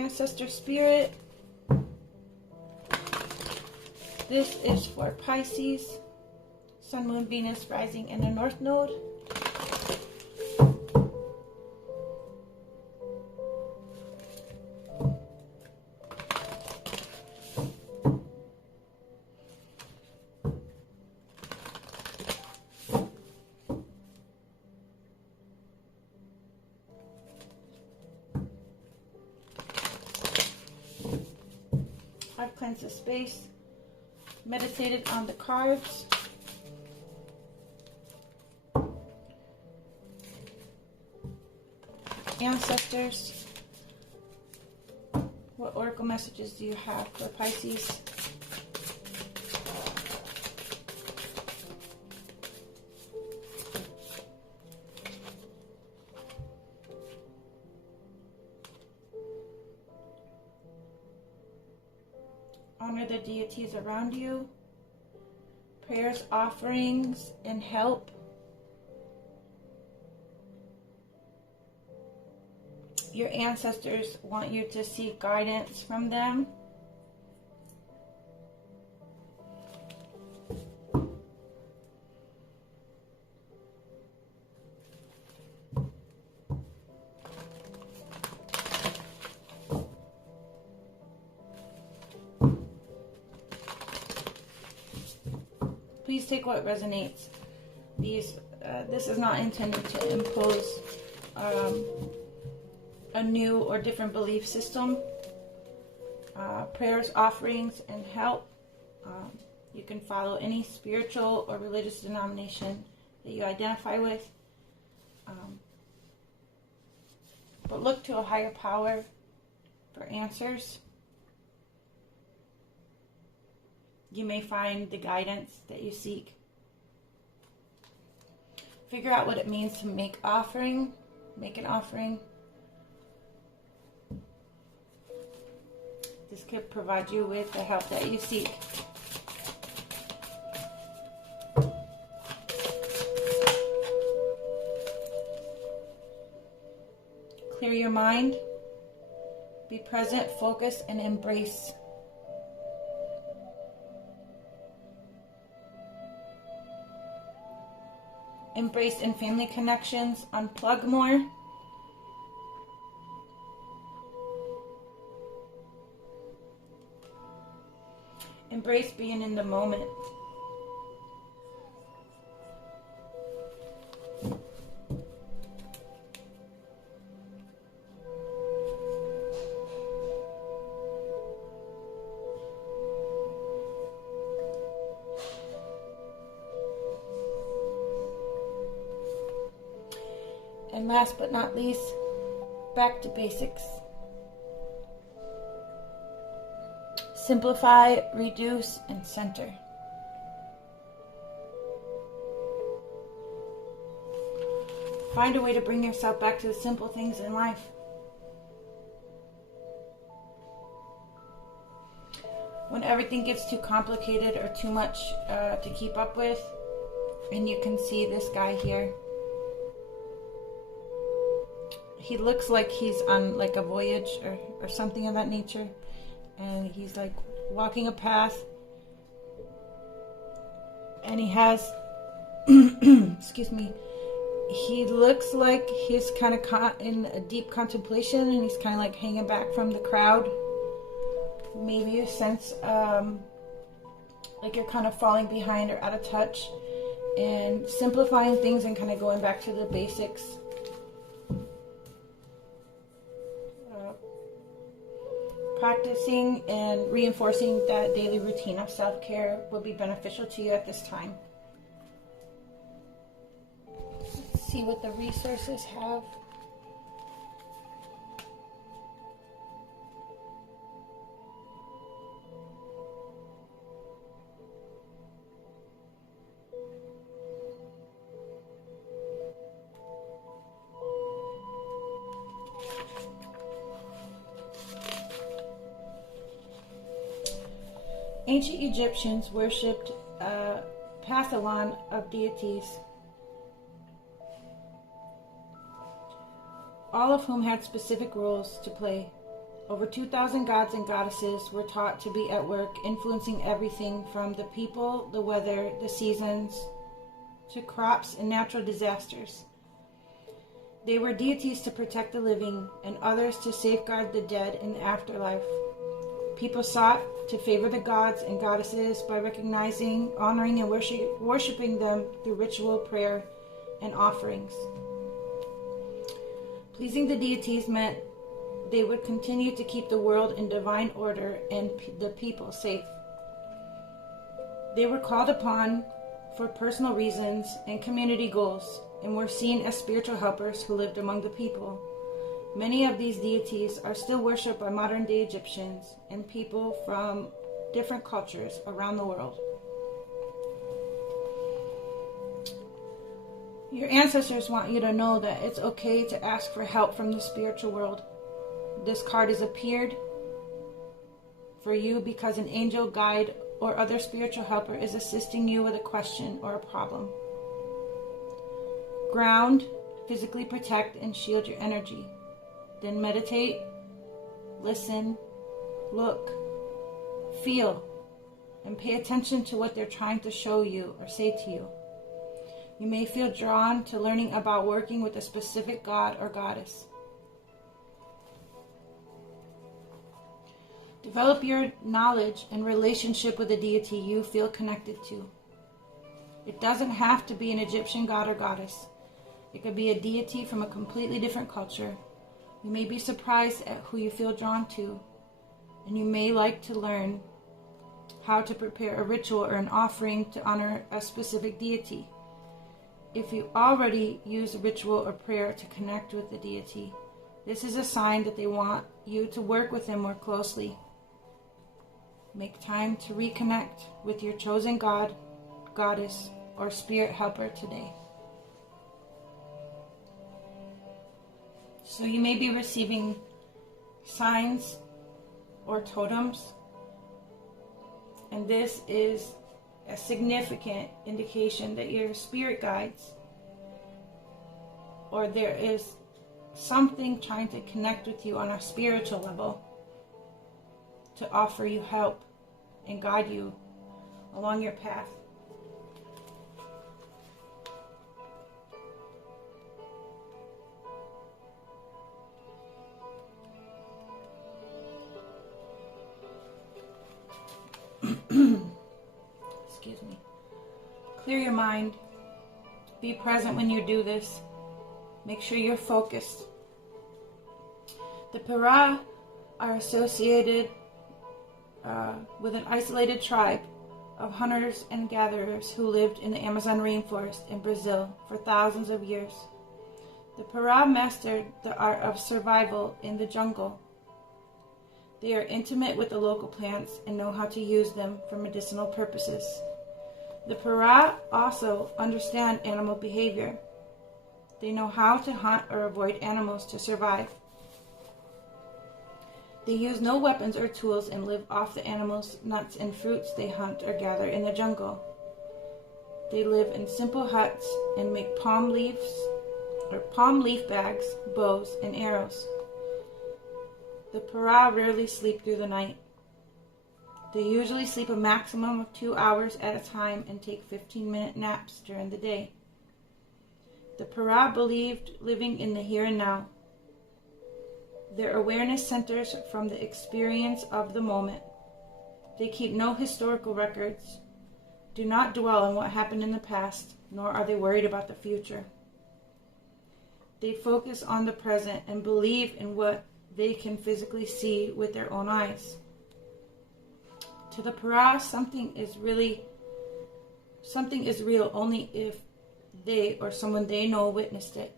Ancestor Spirit. This is for Pisces, Sun, Moon, Venus, rising in the North Node. I've cleansed the space, meditated on the cards. Ancestors, what oracle messages do you have for Pisces? Honor the deities around you. Prayers, offerings, and help. Your ancestors want you to seek guidance from them. Please take what resonates. This is not intended to impose a new or different belief system. Prayers, offerings, and help. You can follow any spiritual or religious denomination that you identify with. But look to a higher power for answers. You may find the guidance that you seek. Figure out what it means to make an offering. This could provide you with the help that you seek. Clear your mind. Be present, focus, and embrace. Embrace in family connections. Unplug more. Embrace being in the moment. And last but not least, back to basics. Simplify, reduce, and center. Find a way to bring yourself back to the simple things in life. When everything gets too complicated or too much to keep up with, and you can see this guy here. He looks like he's on like a voyage or something of that nature. And he's like walking a path. And he has, excuse me, he looks like he's kind of caught in a deep contemplation. And he's kind of like hanging back from the crowd. Maybe a sense like you're kind of falling behind or out of touch. And simplifying things and kind of going back to the basics. Practicing and reinforcing that daily routine of self-care will be beneficial to you at this time. Let's see what the resources have. Ancient Egyptians worshipped a pantheon of deities, all of whom had specific roles to play. Over 2,000 gods and goddesses were taught to be at work, influencing everything from the people, the weather, the seasons, to crops and natural disasters. They were deities to protect the living and others to safeguard the dead in the afterlife. People sought to favor the gods and goddesses by recognizing, honoring, and worshiping them through ritual, prayer, and offerings. Pleasing the deities meant they would continue to keep the world in divine order and the people safe. They were called upon for personal reasons and community goals, and were seen as spiritual helpers who lived among the people. Many of these deities are still worshipped by modern-day Egyptians and people from different cultures around the world. Your ancestors want you to know that it's okay to ask for help from the spiritual world. This card has appeared for you because an angel, guide, or other spiritual helper is assisting you with a question or a problem. Ground, physically protect, and shield your energy. Then meditate, listen, look, feel, and pay attention to what they're trying to show you or say to you. You may feel drawn to learning about working with a specific god or goddess. Develop your knowledge and relationship with a deity you feel connected to. It doesn't have to be an Egyptian god or goddess. It could be a deity from a completely different culture. You may be surprised at who you feel drawn to, and you may like to learn how to prepare a ritual or an offering to honor a specific deity. If you already use a ritual or prayer to connect with the deity, this is a sign that they want you to work with them more closely. Make time to reconnect with your chosen god, goddess, or spirit helper today. So you may be receiving signs or totems, and this is a significant indication that your spirit guides, or there is something trying to connect with you on a spiritual level to offer you help and guide you along your path. Excuse me. Clear your mind. Be present when you do this. Make sure you're focused. The Para are associated with an isolated tribe of hunters and gatherers who lived in the Amazon rainforest in Brazil for thousands of years. The Para mastered the art of survival in the jungle. They are intimate with the local plants and know how to use them for medicinal purposes. The Para also understand animal behavior. They know how to hunt or avoid animals to survive. They use no weapons or tools and live off the animals, nuts, and fruits they hunt or gather in the jungle. They live in simple huts and make palm leaf bags, bows, and arrows. The Para rarely sleep through the night. They usually sleep a maximum of 2 hours at a time and take 15-minute naps during the day. The Para believed living in the here and now. Their awareness centers from the experience of the moment. They keep no historical records, do not dwell on what happened in the past, nor are they worried about the future. They focus on the present and believe in what they can physically see with their own eyes. To the Para, something is real only if they or someone they know witnessed it.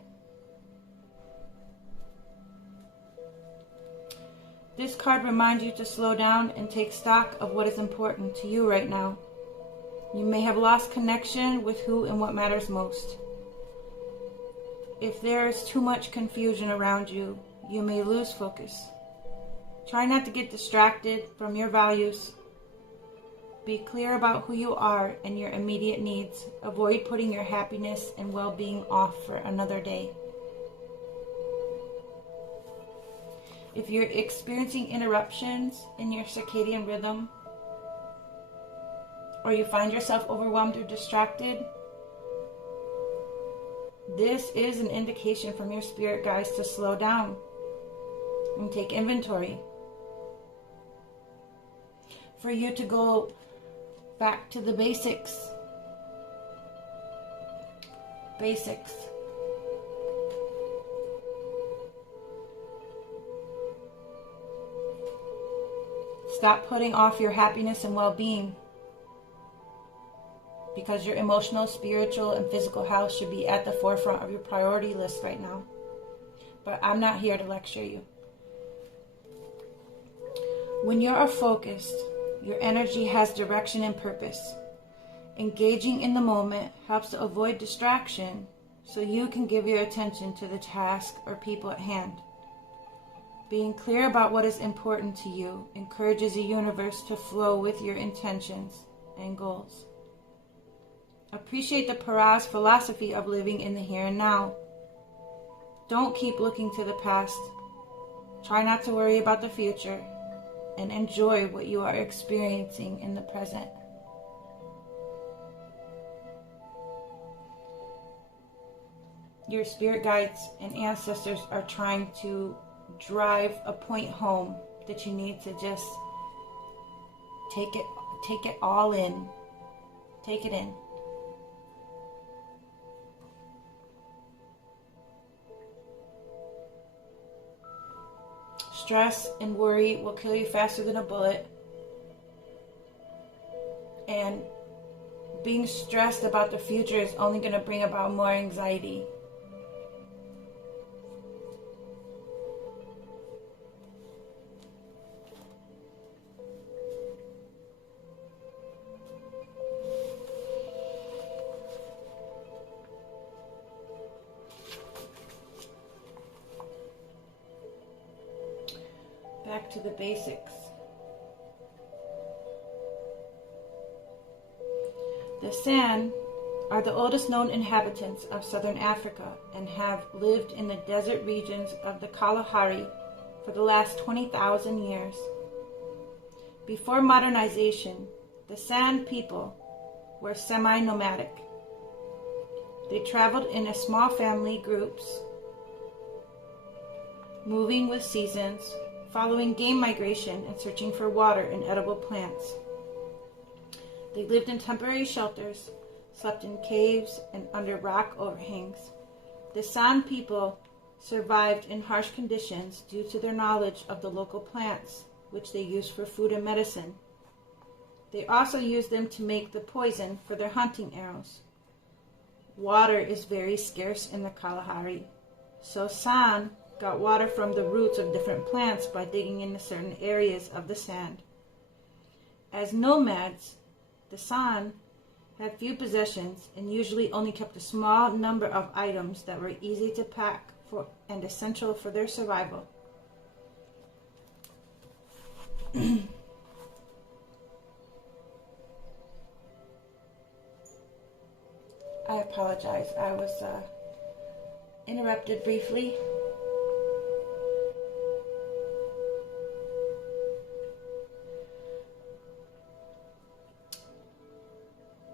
This card reminds you to slow down and take stock of what is important to you right now. You may have lost connection with who and what matters most. If there is too much confusion around you, you may lose focus. Try not to get distracted from your values. Be clear about who you are and your immediate needs. Avoid putting your happiness and well-being off for another day. If you're experiencing interruptions in your circadian rhythm, or you find yourself overwhelmed or distracted, this is an indication from your spirit guides to slow down and take inventory. For you to go back to the basics. Basics. Stop putting off your happiness and well-being, because your emotional, spiritual, and physical health should be at the forefront of your priority list right now. But I'm not here to lecture you. When you are focused, your energy has direction and purpose. Engaging in the moment helps to avoid distraction so you can give your attention to the task or people at hand. Being clear about what is important to you encourages the universe to flow with your intentions and goals. Appreciate the Paraz philosophy of living in the here and now. Don't keep looking to the past. Try not to worry about the future, and enjoy what you are experiencing in the present. Your spirit guides and ancestors are trying to drive a point home that you need to just take it all in. Take it in. Stress and worry will kill you faster than a bullet. And being stressed about the future is only going to bring about more anxiety. Back to the basics. The San are the oldest known inhabitants of southern Africa and have lived in the desert regions of the Kalahari for the last 20,000 years. Before modernization, the San people were semi-nomadic. They traveled in a small family groups, moving with seasons, following game migration and searching for water and edible plants. They lived in temporary shelters, slept in caves and under rock overhangs. The San people survived in harsh conditions due to their knowledge of the local plants, which they used for food and medicine. They also used them to make the poison for their hunting arrows. Water is very scarce in the Kalahari, so San got water from the roots of different plants by digging into certain areas of the sand. As nomads, the San had few possessions and usually only kept a small number of items that were easy to pack for and essential for their survival. I apologize. I was interrupted briefly.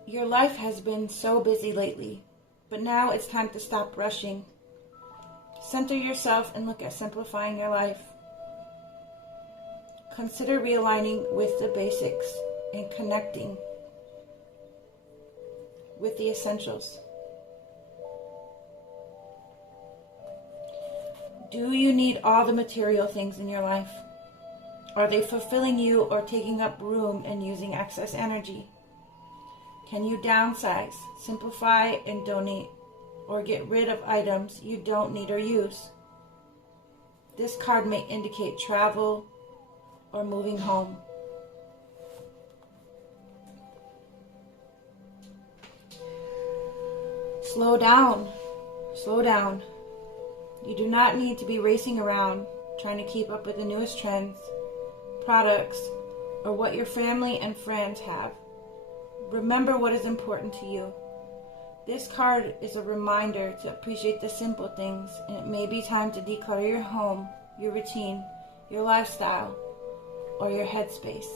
Your life has been so busy lately, but now it's time to stop rushing. Center yourself and look at simplifying your life. Consider realigning with the basics and connecting with the essentials. Do you need all the material things in your life? Are they fulfilling you or taking up room and using excess energy? Can you downsize, simplify, and donate, or get rid of items you don't need or use? This card may indicate travel or moving home. Slow down. Slow down. You do not need to be racing around trying to keep up with the newest trends, products, or what your family and friends have. Remember what is important to you. This card is a reminder to appreciate the simple things, and it may be time to declutter your home, your routine, your lifestyle, or your headspace.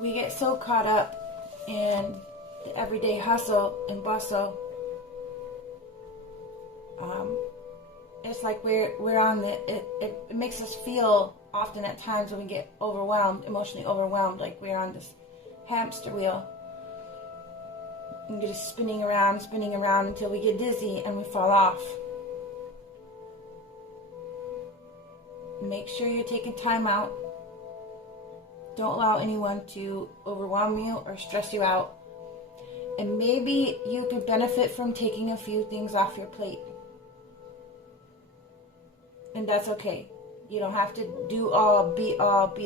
We get so caught up in the everyday hustle and bustle. It's like we're on it makes us feel often at times when we get overwhelmed, emotionally overwhelmed, like we're on this hamster wheel. And just spinning around until we get dizzy and we fall off. Make sure you're taking time out. Don't allow anyone to overwhelm you or stress you out. And maybe you could benefit from taking a few things off your plate. And that's okay. You don't have to do all, be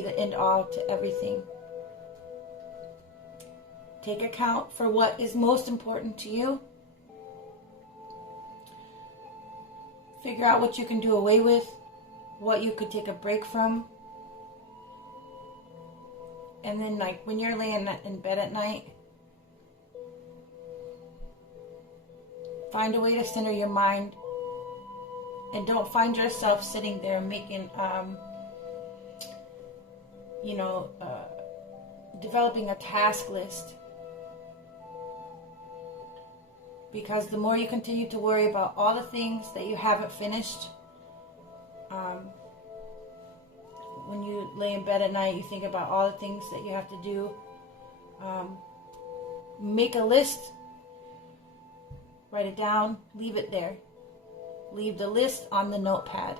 the end all to everything. Take account for what is most important to you. Figure out what you can do away with, what you could take a break from. And then, like, when you're laying in bed at night, find a way to center your mind. And don't find yourself sitting there making, developing a task list. Because the more you continue to worry about all the things that you haven't finished, when you lay in bed at night, you think about all the things that you have to do. Make a list, write it down, leave it there. Leave the list on the notepad.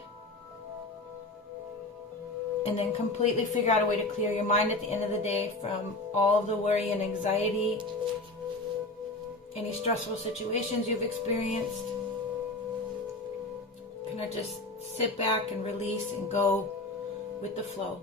And then completely figure out a way to clear your mind at the end of the day from all the worry and anxiety, any stressful situations you've experienced. Kind of just sit back and release and go with the flow.